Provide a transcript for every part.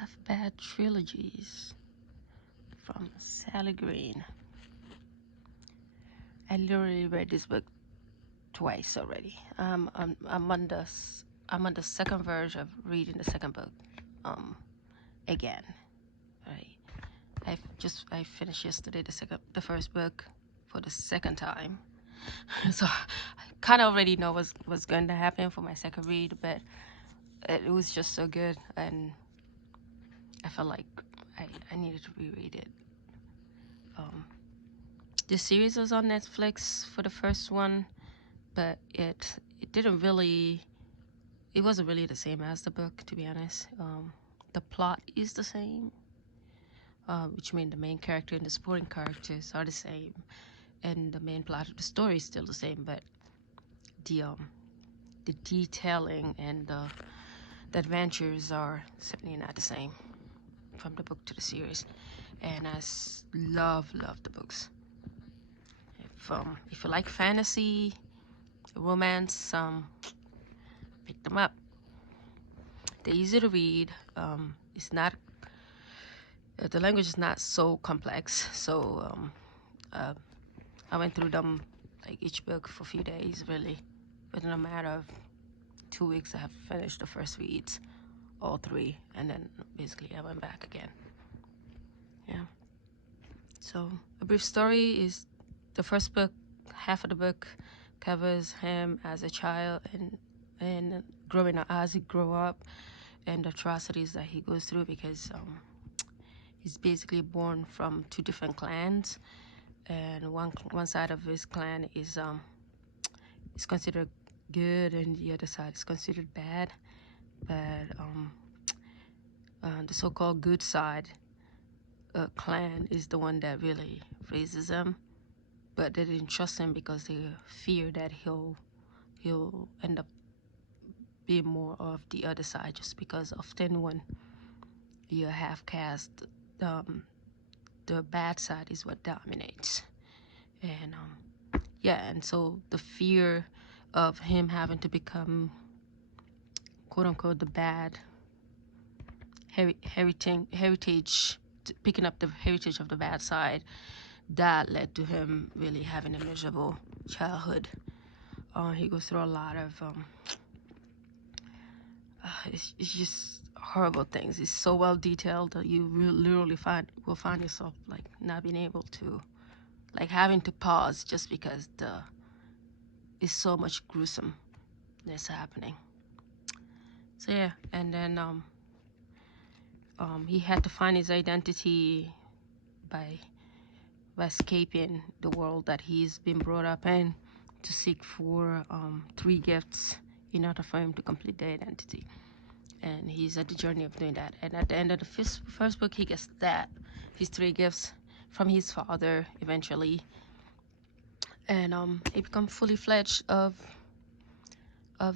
Half Bad Trilogies from Sally Green. I literally read this book twice already. I'm on the second verge of reading the second book again. Right. I finished yesterday the first book for the second time. So I kind of already know what's going to happen for my second read, but it was just so good, and I felt like I needed to reread it. The series was on Netflix for the first one, but it wasn't really the same as the book, to be honest. The plot is the same, which means the main character and the supporting characters are the same, and the main plot of the story is still the same, but the detailing and the adventures are certainly not the same from the book to the series. And I love the books. If you like fantasy, romance, pick them up. They're easy to read. It's not the language is not so complex, so I went through them, like each book, for a few days, really. Within a matter of 2 weeks, I have finished the first reads, all three, and then basically I went back again. Yeah. So a brief story is the first book. Half of the book covers him as a child and growing up, as he grew up, and the atrocities that he goes through, because he's basically born from two different clans, and one side of his clan is considered good, and the other side is considered bad. But the so-called good side clan is the one that really raises him, but they didn't trust him because they fear that he'll end up being more of the other side, just because often when you're half caste, the bad side is what dominates. And yeah, and so the fear of him having to become, quote unquote, the bad heritage, picking up the heritage of the bad side, that led to him really having a miserable childhood. He goes through a lot of it's just horrible things. It's so well detailed that you literally will find yourself like not being able to, like having to pause, just because it's so much gruesomeness happening. So yeah, and then he had to find his identity by escaping the world that he's been brought up in, to seek for 3 gifts in order for him to complete the identity. And he's at the journey of doing that. And at the end of the first book, he gets his 3 gifts from his father eventually, and he becomes fully fledged of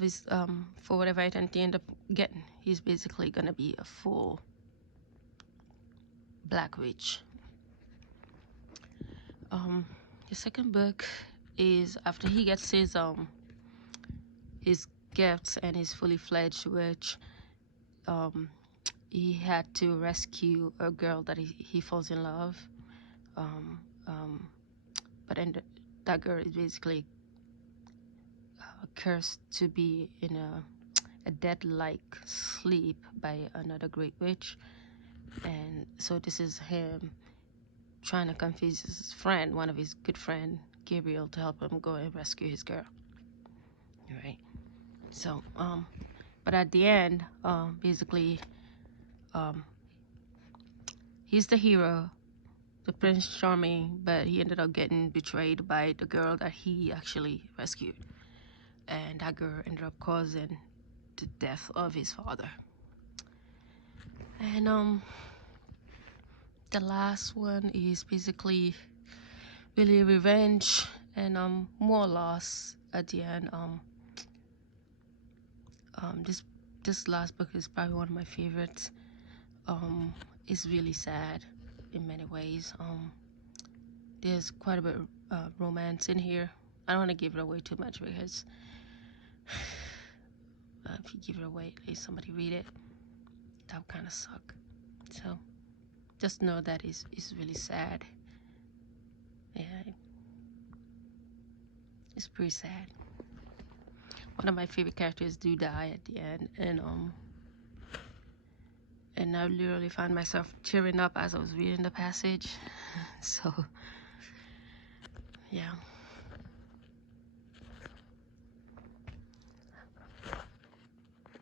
his for whatever identity he end up getting. He's basically gonna be a full black witch. The second book is after he gets his gifts and he's fully fledged witch. He had to rescue a girl that he falls in love, but then that girl is basically cursed to be in a dead-like sleep by another great witch. And so this is him trying to convince his friend, one of his good friend, Gabriel, to help him go and rescue his girl. All right. So but at the end, basically, he's the hero, the Prince Charming, but he ended up getting betrayed by the girl that he actually rescued, and that girl ended up causing the death of his father. And the last one is basically really revenge and more loss at the end. This last book is probably one of my favorites. It's really sad in many ways. There's quite a bit of romance in here. I don't want to give it away too much, because if you give it away, let somebody read it, that would kind of suck. So just know that it's really sad. Yeah, it's pretty sad. One of my favorite characters do die at the end, and I literally found myself tearing up as I was reading the passage. So yeah.